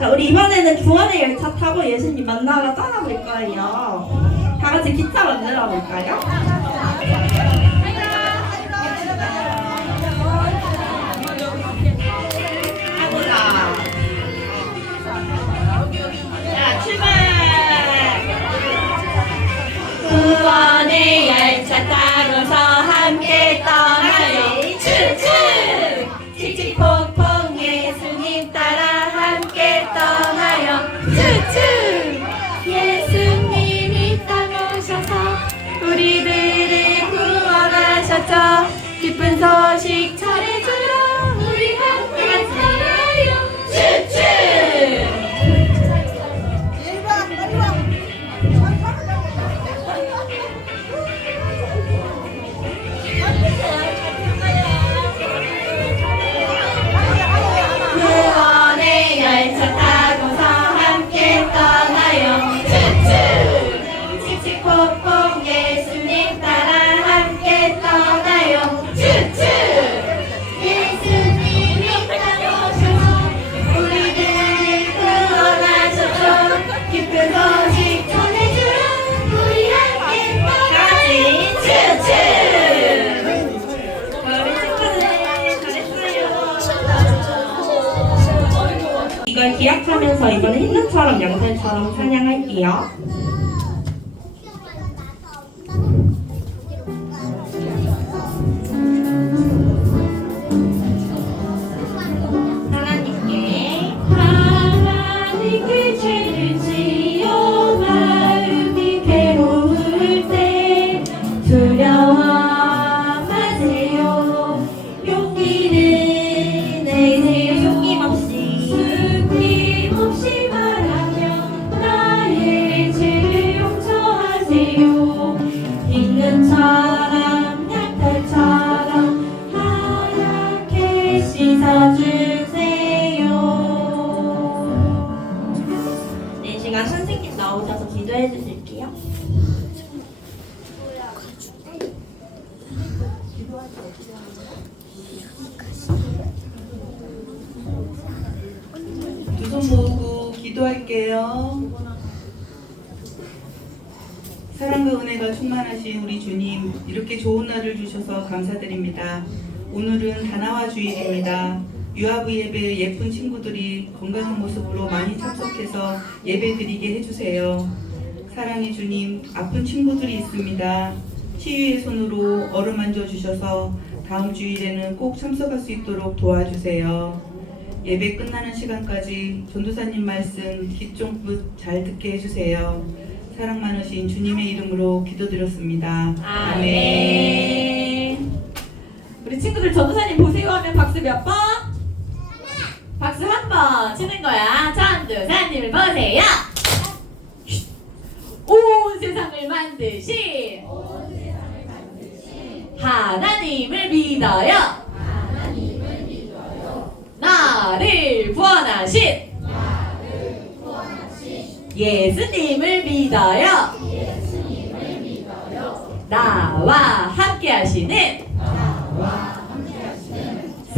자, 우리 이번에는 구원의 열차 타고 예수님 만나러 떠나볼 거예요. 다 같이 기차 만들어 볼까요? 자, 출발! 구원의 열차 타고서 전 이걸 기약하면서 이번에 힌트처럼 영상처럼 찬양할게요. 오늘은 다나와 주일입니다. 유아부 예배 예쁜 친구들이 건강한 모습으로 많이 참석해서 예배 드리게 해주세요. 사랑의 주님, 아픈 친구들이 있습니다. 치유의 손으로 어루만져 주셔서 다음 주일에는 꼭 참석할 수 있도록 도와주세요. 예배 끝나는 시간까지 전도사님 말씀 귀쫑긋 잘 듣게 해주세요. 사랑 많으신 주님의 이름으로 기도드렸습니다. 아멘. 우리 친구들 전도사님 보세요 하면 박수 몇 번? 박수 한 번 치는 거야. 전도사님을 보세요. 온 세상을 만드신 하나님을 믿어요. 나를 구원하신 예수님을 믿어요. 나와 함께 하시는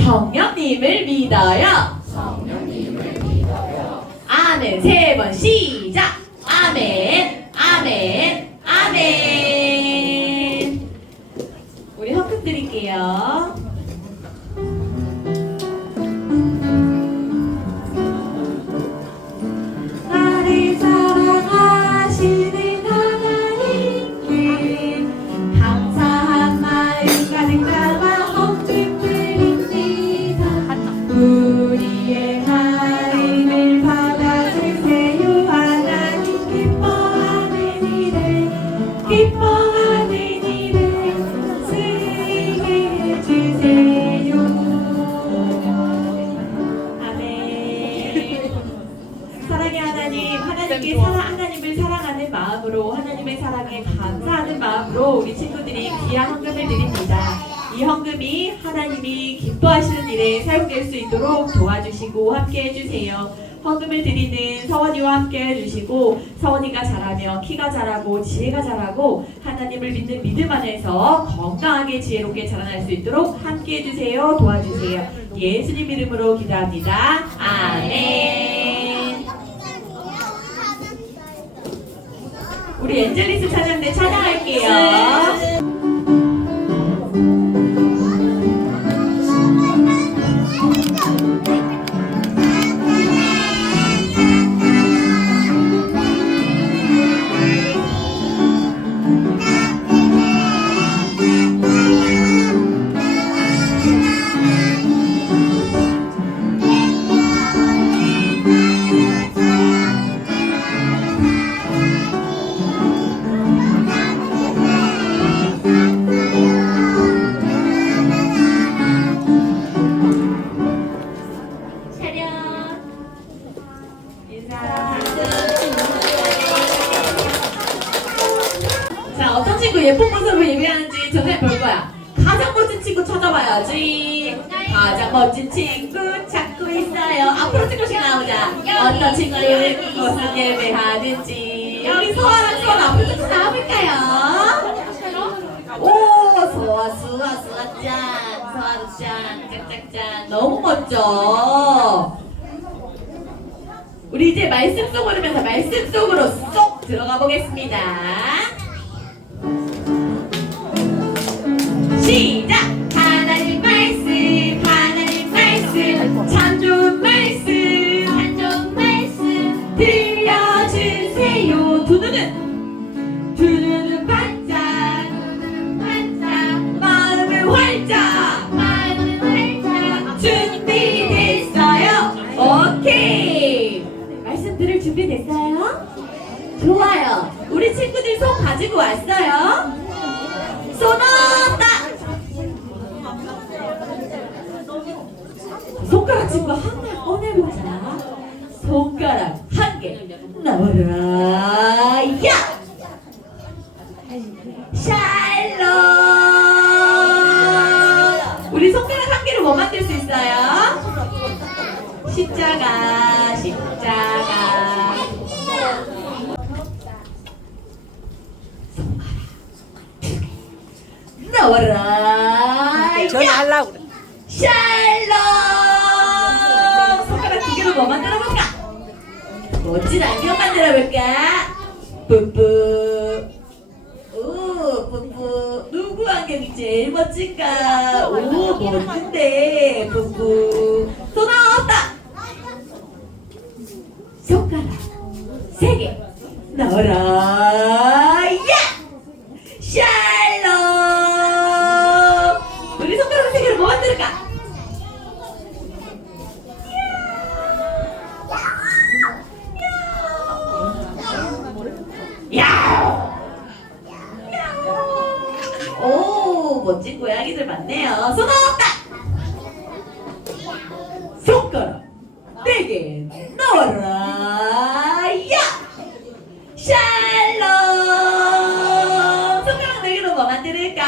성령님을 믿어요. 아멘 세 번 시작. 아멘, 아멘, 아멘. 우리 헌금 드릴게요. 기회에 사용될 수 있도록 도와주시고 함께 해주세요. 헌금을 드리는 서원이와 함께 해주시고 서원이가 자라며 키가 자라고 지혜가 자라고 하나님을 믿는 믿음 안에서 건강하게 지혜롭게 자라날 수 있도록 함께 해주세요. 도와주세요. 예수님 이름으로 기도합니다. 아멘. 우리 엔젤리스 찬양대 찬양할게요. 네. 친구 예쁜 모습을 예배하는지 전에 볼 거야. 가장 멋진 친구 찾아봐야지. 가장 멋진 친구 찾고 있어요. 앞으로 조금씩 나오자. 어떤 친구를 무슨 예배하는지. 우리 서아랑 서아 앞으로 조금씩 나와볼까요? 오, 소아, 소아, 소아 짱. 소아도 짱. 짱짱짱. 너무 멋져. 우리 이제 말씀 속 오르면서 말씀 속으로 쏙 들어가 보겠습니다. 시작! 하나님 말씀, 하나님 말씀, 참 좋은 말씀, 참 좋은 말씀, 나와라. 야! 전화하려고 그래. 샬롬! 손가락 두 개로 뭐 만들어 볼까? 멋진 안경 만들어 볼까? 뿌뿌. 오, 뿌뿌. 누구 안경이 제일 멋질까? 오, 멋진데. 뿌뿌. 손 없다. 손가락 세 개. 나와라. 야! 오, 멋진 고양이들 많네요. 손 없다! 손가락 네개 넣어라! 야! 샬롬! 손가락 네 개로 뭐 만들까?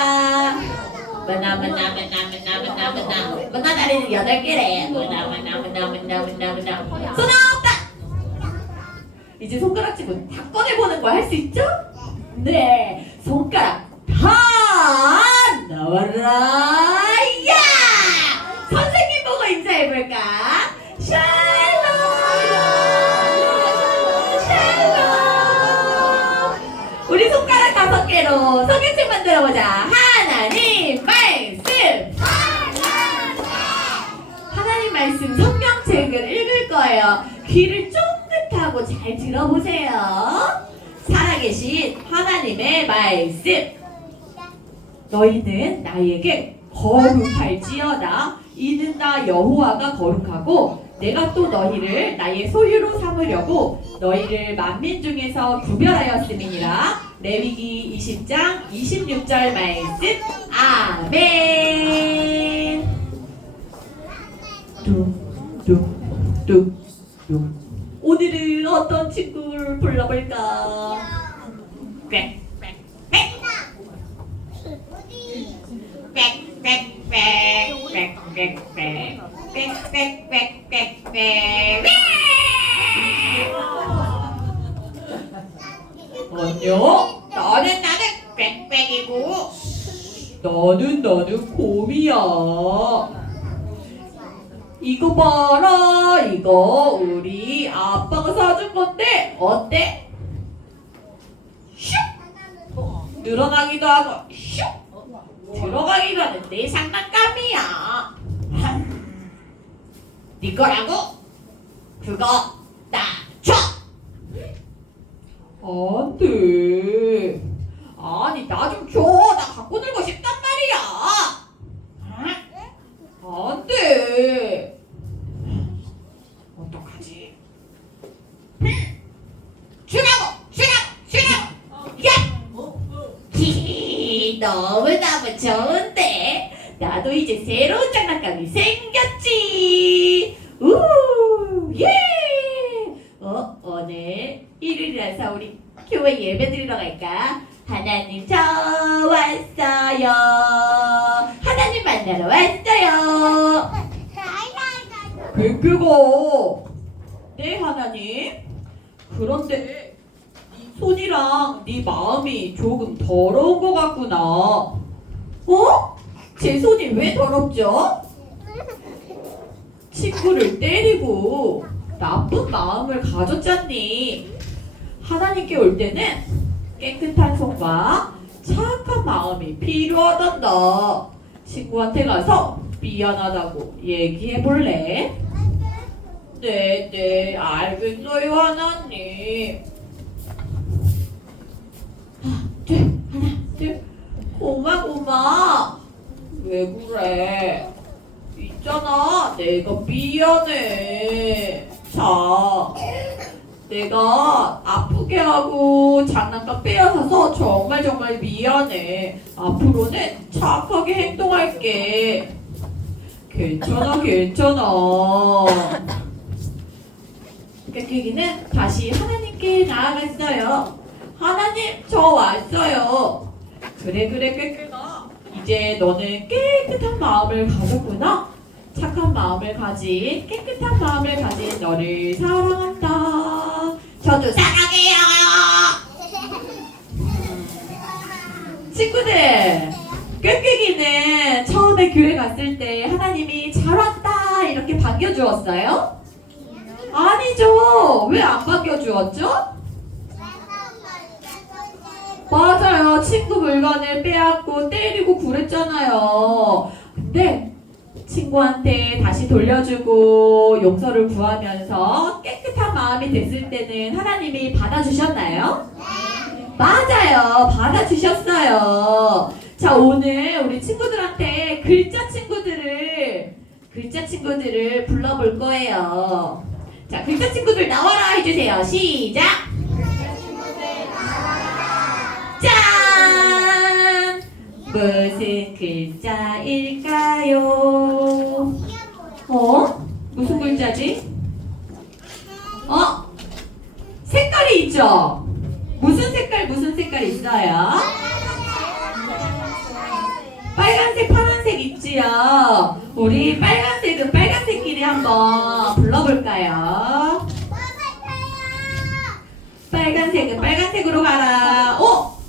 만나 만나 만나 만나 만나 만나 만나 다리는 여덟 개래. 만나 만나 만나 만나 만나 만나 손 없다! 이제 손가락 치고 다 꺼내보는 거 할 수 있죠? 네, 손가락 다 나와라! 야! 선생님 보고 인사해볼까? 샬롬! 샬롬! 우리 손가락 다섯 개로 소개책 만들어보자. 하나님 말씀! 하나님 말씀 성경책을 읽을 거예요. 귀를 하고 잘 들어보세요. 살아계신 하나님의 말씀. 너희는 나에게 거룩할지어다. 이는 나 여호와가 거룩하고 내가 또 너희를 나의 소유로 삼으려고 너희를 만민 중에서 구별하였음이니라. 레위기 20장 26절 말씀. 아멘. 뚝뚝뚝뚝 오늘은 어떤 친구를 불러볼까? 꽥, 꽥, 꽥. 안녕. 너는 나는 꽥꽥이고 나는 나는 곰이야. 이거 봐라 이거 우리 아빠가 사준 건데 어때? 슈! 늘어나기도 하고 슉 들어가기도 하는 내 장난감이야. 네 거라고? 그거 나 줘. 안 돼. 아니 나 좀 줘. 나 갖고 놀고 싶단 말이야. 안 돼. 어떡하지? 주라고! 주라고! 주라고! 야! 히히, 너무너무 좋은데? 나도 이제 새로운 장난감이 생겼지! 우! 예! 어, 오늘 일요일이라서 우리 교회 예배 드리러 갈까? 하나님 저 왔어요! 하나님 만나러 왔어요! 백규가 네 하나님 그런데 네 손이랑 네 마음이 조금 더러운 것 같구나 어? 제 손이 왜 더럽죠? 친구를 때리고 나쁜 마음을 가졌잖니 하나님께 올 때는 깨끗한 손과 착한 마음이 필요하단다 친구한테 가서 미안하다고 얘기해 볼래? 네, 네, 알겠어요, 하나님. 하나, 둘, 하나, 둘. 고마, 고마. 왜 그래? 있잖아, 내가 미안해. 자, 내가 아프게 하고 장난감 빼앗아서 정말 정말 미안해. 앞으로는 착하게 행동할게. 괜찮아, 괜찮아. 꾀꾀기는 다시 하나님께 나아갔어요. 하나님, 저 왔어요. 그래, 그래, 꾀꾀가. 이제 너는 깨끗한 마음을 가졌구나. 착한 마음을 가진, 깨끗한 마음을 가진 너를 사랑한다. 저도 사랑해요. 친구들, 꾀꾀기는 처음에 교회 갔을 때 하나님이 잘 왔다 이렇게 반겨주었어요? 아니죠. 왜안 반겨주었죠? 맞아요. 친구 물건을 빼앗고 때리고 그랬잖아요. 근데 친구한테 다시 돌려주고 용서를 구하면서 깨끗한 마음이 됐을 때는 하나님이 받아주셨나요? 맞아요. 받아주셨어요. 자, 오늘 우리 친구들한테 글자 친구들을, 글자 친구들을 불러볼 거예요. 자, 글자 친구들 나와라 해주세요. 시작! 짠! 무슨 글자일까요? 어? 무슨 글자지? 어? 색깔이 있죠? 무슨 색깔, 무슨 색깔 있어요? 빨간색, 파란색 있지요? 우리 빨간색끼리 한번 불러볼까요? 빨간색은 빨간색으로 가라. 어?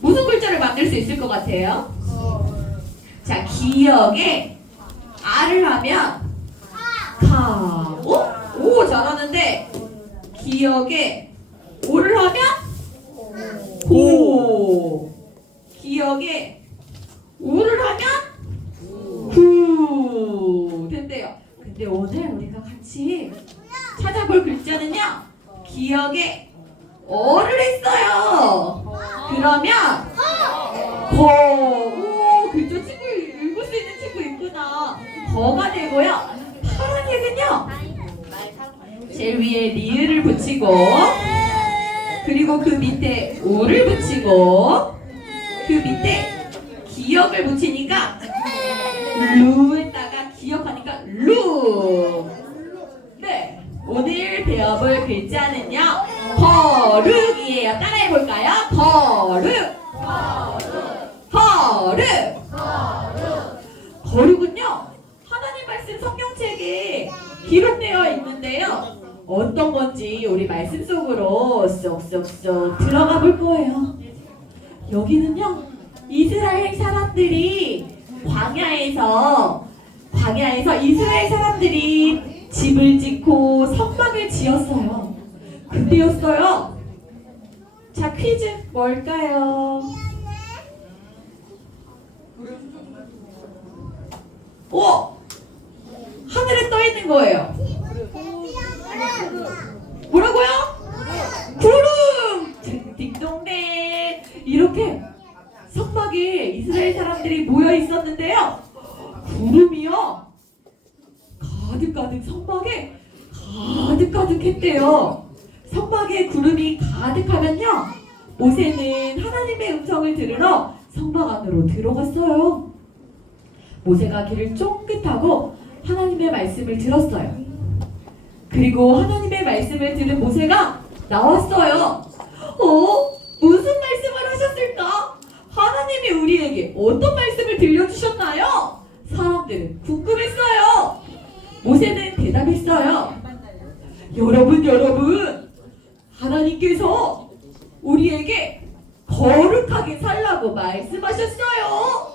무슨 글자를 만들 수 있을 것 같아요? 자, 기억에 아를 하면 가. 오, 오 잘하는데 기억에 오를 하면 고. 기억에 우를 하면 구. 근데 오늘 우리가 같이 찾아볼 글자는요. 기억에 어를 했어요. 그러면 거. 오, 글자 친구 읽을 수 있는 친구 있구나. 거가 되고요. 파란색은요. 제일 위에 리을을 붙이고 그리고 그 밑에 오를 붙이고 그 밑에 기억을 붙이니까 루에다가 기억하니까 루. 네. 오늘 배워볼 글자는요. 거룩이에요. 따라해 볼까요? 거룩. 거룩. 거룩은요. 하나님 말씀 성경책에 기록되어 있는데요. 어떤 건지 우리 말씀 속으로 쏙쏙쏙 들어가 볼 거예요. 여기는요. 이스라엘 사람들이 광야에서 광야에서 이스라엘 사람들이 집을 짓고 성막을 지었어요. 근데였어요. 자, 퀴즈 뭘까요? 오! 하늘에 떠 있는 거예요. 뭐라고요? 구름! 딩동댕! 이렇게 성막에 이스라엘 사람들이 모여 있었는데요. 구름이요. 가득가득 성막에 가득가득했대요. 성막에 구름이 가득하면요. 모세는 하나님의 음성을 들으러 성막 안으로 들어갔어요. 모세가 길을 쫑긋하고 하나님의 말씀을 들었어요. 그리고 하나님의 말씀을 들은 모세가 나왔어요. 어? 무슨 말씀을 하셨을까? 하나님이 우리에게 어떤 말씀을 들려주셨나요? 사람들은 궁금했어요. 모세는 대답했어요. 여러분, 여러분, 하나님께서 우리에게 거룩하게 살라고 말씀하셨어요.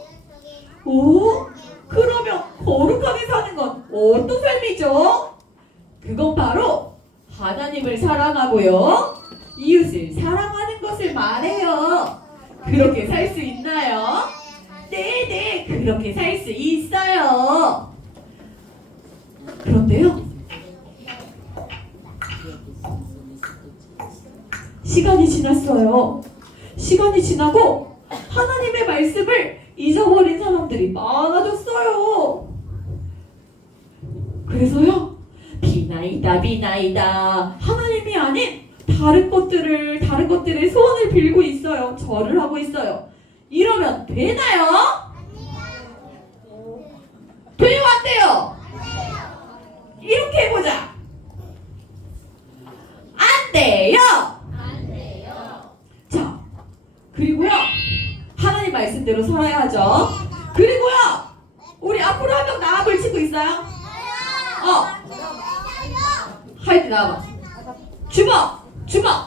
오, 그러면 거룩하게 사는 건 어떤 삶이죠? 그건 바로 하나님을 사랑하고요. 이웃을 사랑하는 것을 말해요. 그렇게 살 수 있나요? 네네, 그렇게 살 수 있어요. 그런데요. 시간이 지났어요. 시간이 지나고 하나님의 말씀을 잊어버린 사람들이 많아졌어요. 그래서요, 비나이다, 비나이다. 하나님이 아닌 다른 것들을, 다른 것들의 소원을 빌고 있어요. 절을 하고 있어요. 이러면 되나요? 돼요, 안 돼요? 이렇게 해보자. 안 돼요! 자, 그리고요, 하나님 말씀대로 살아야 하죠. 그리고요, 우리 앞으로 한 명 나와볼 친구 있어요? 어, 하이드 나와봐. 주먹, 주먹,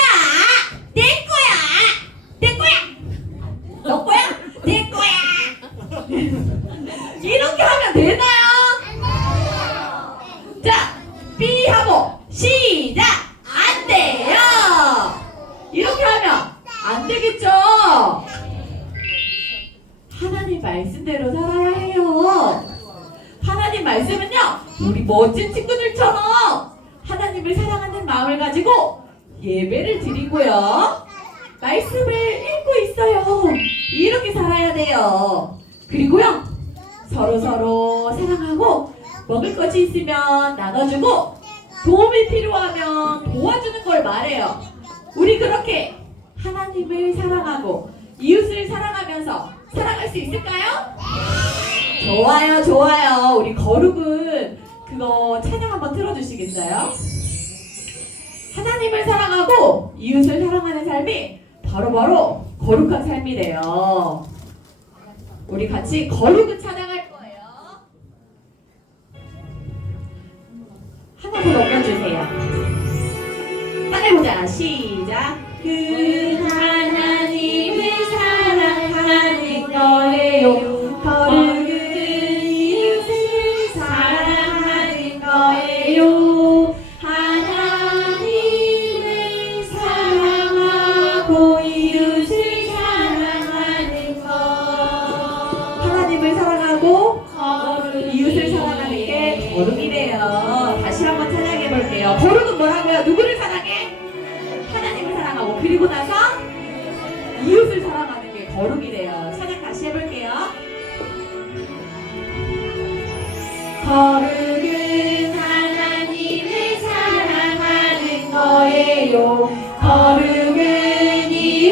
이렇게 살아야 돼요. 그리고요, 서로 서로 사랑하고 먹을 것이 있으면 나눠주고 도움이 필요하면 도와주는 걸 말해요. 우리 그렇게 하나님을 사랑하고 이웃을 사랑하면서 살아갈 수 있을까요? 좋아요, 좋아요. 우리 거룩은 그거 찬양 한번 틀어주시겠어요? 하나님을 사랑하고 이웃을 사랑하는 삶이 바로 바로 거룩한 삶이래요. 우리 같이 거룩은 찬양할 거예요. 하나 더 넘겨주세요. 따라해보자. 시작. 그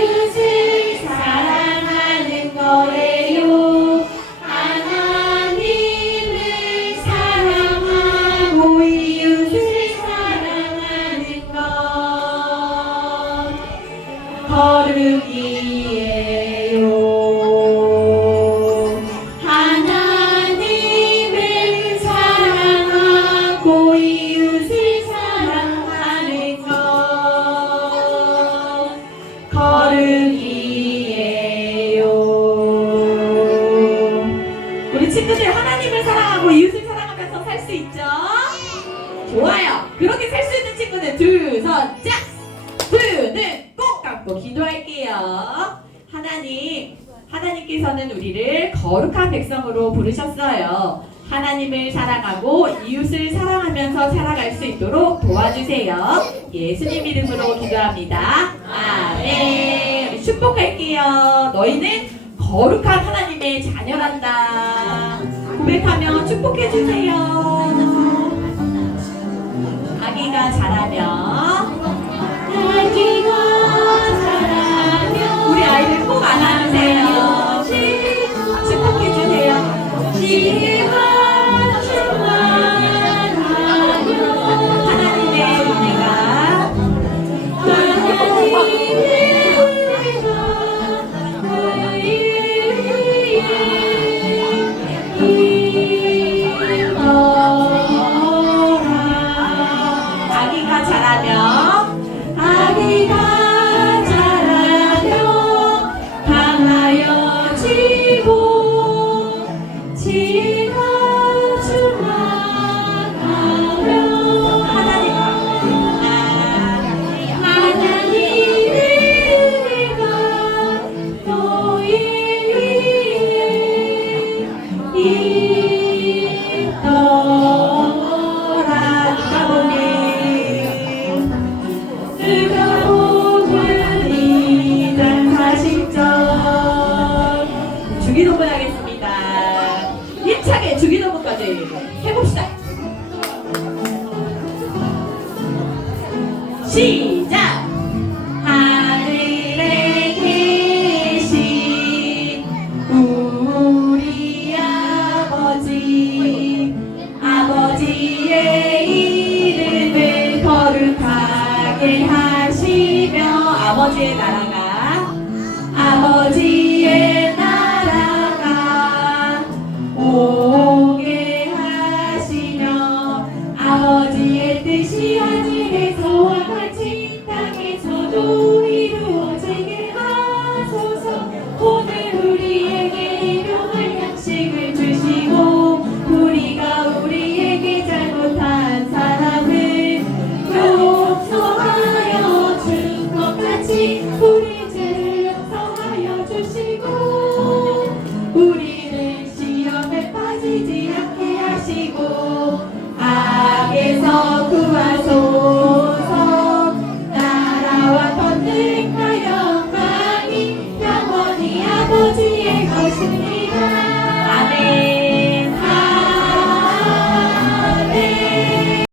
거 꼭 감고 기도할게요. 하나님, 하나님께서는 우리를 거룩한 백성으로 부르셨어요. 하나님을 사랑하고 이웃을 사랑하면서 살아갈 수 있도록 도와주세요. 예수님 이름으로 기도합니다. 아멘. 축복할게요. 너희는 거룩한 하나님의 자녀란다. 고백하며 축복해 주세요. 아기가 자라면 아기가 자라면 우리 아이들 꼭 안아주세요. 축복해주세요. 지혜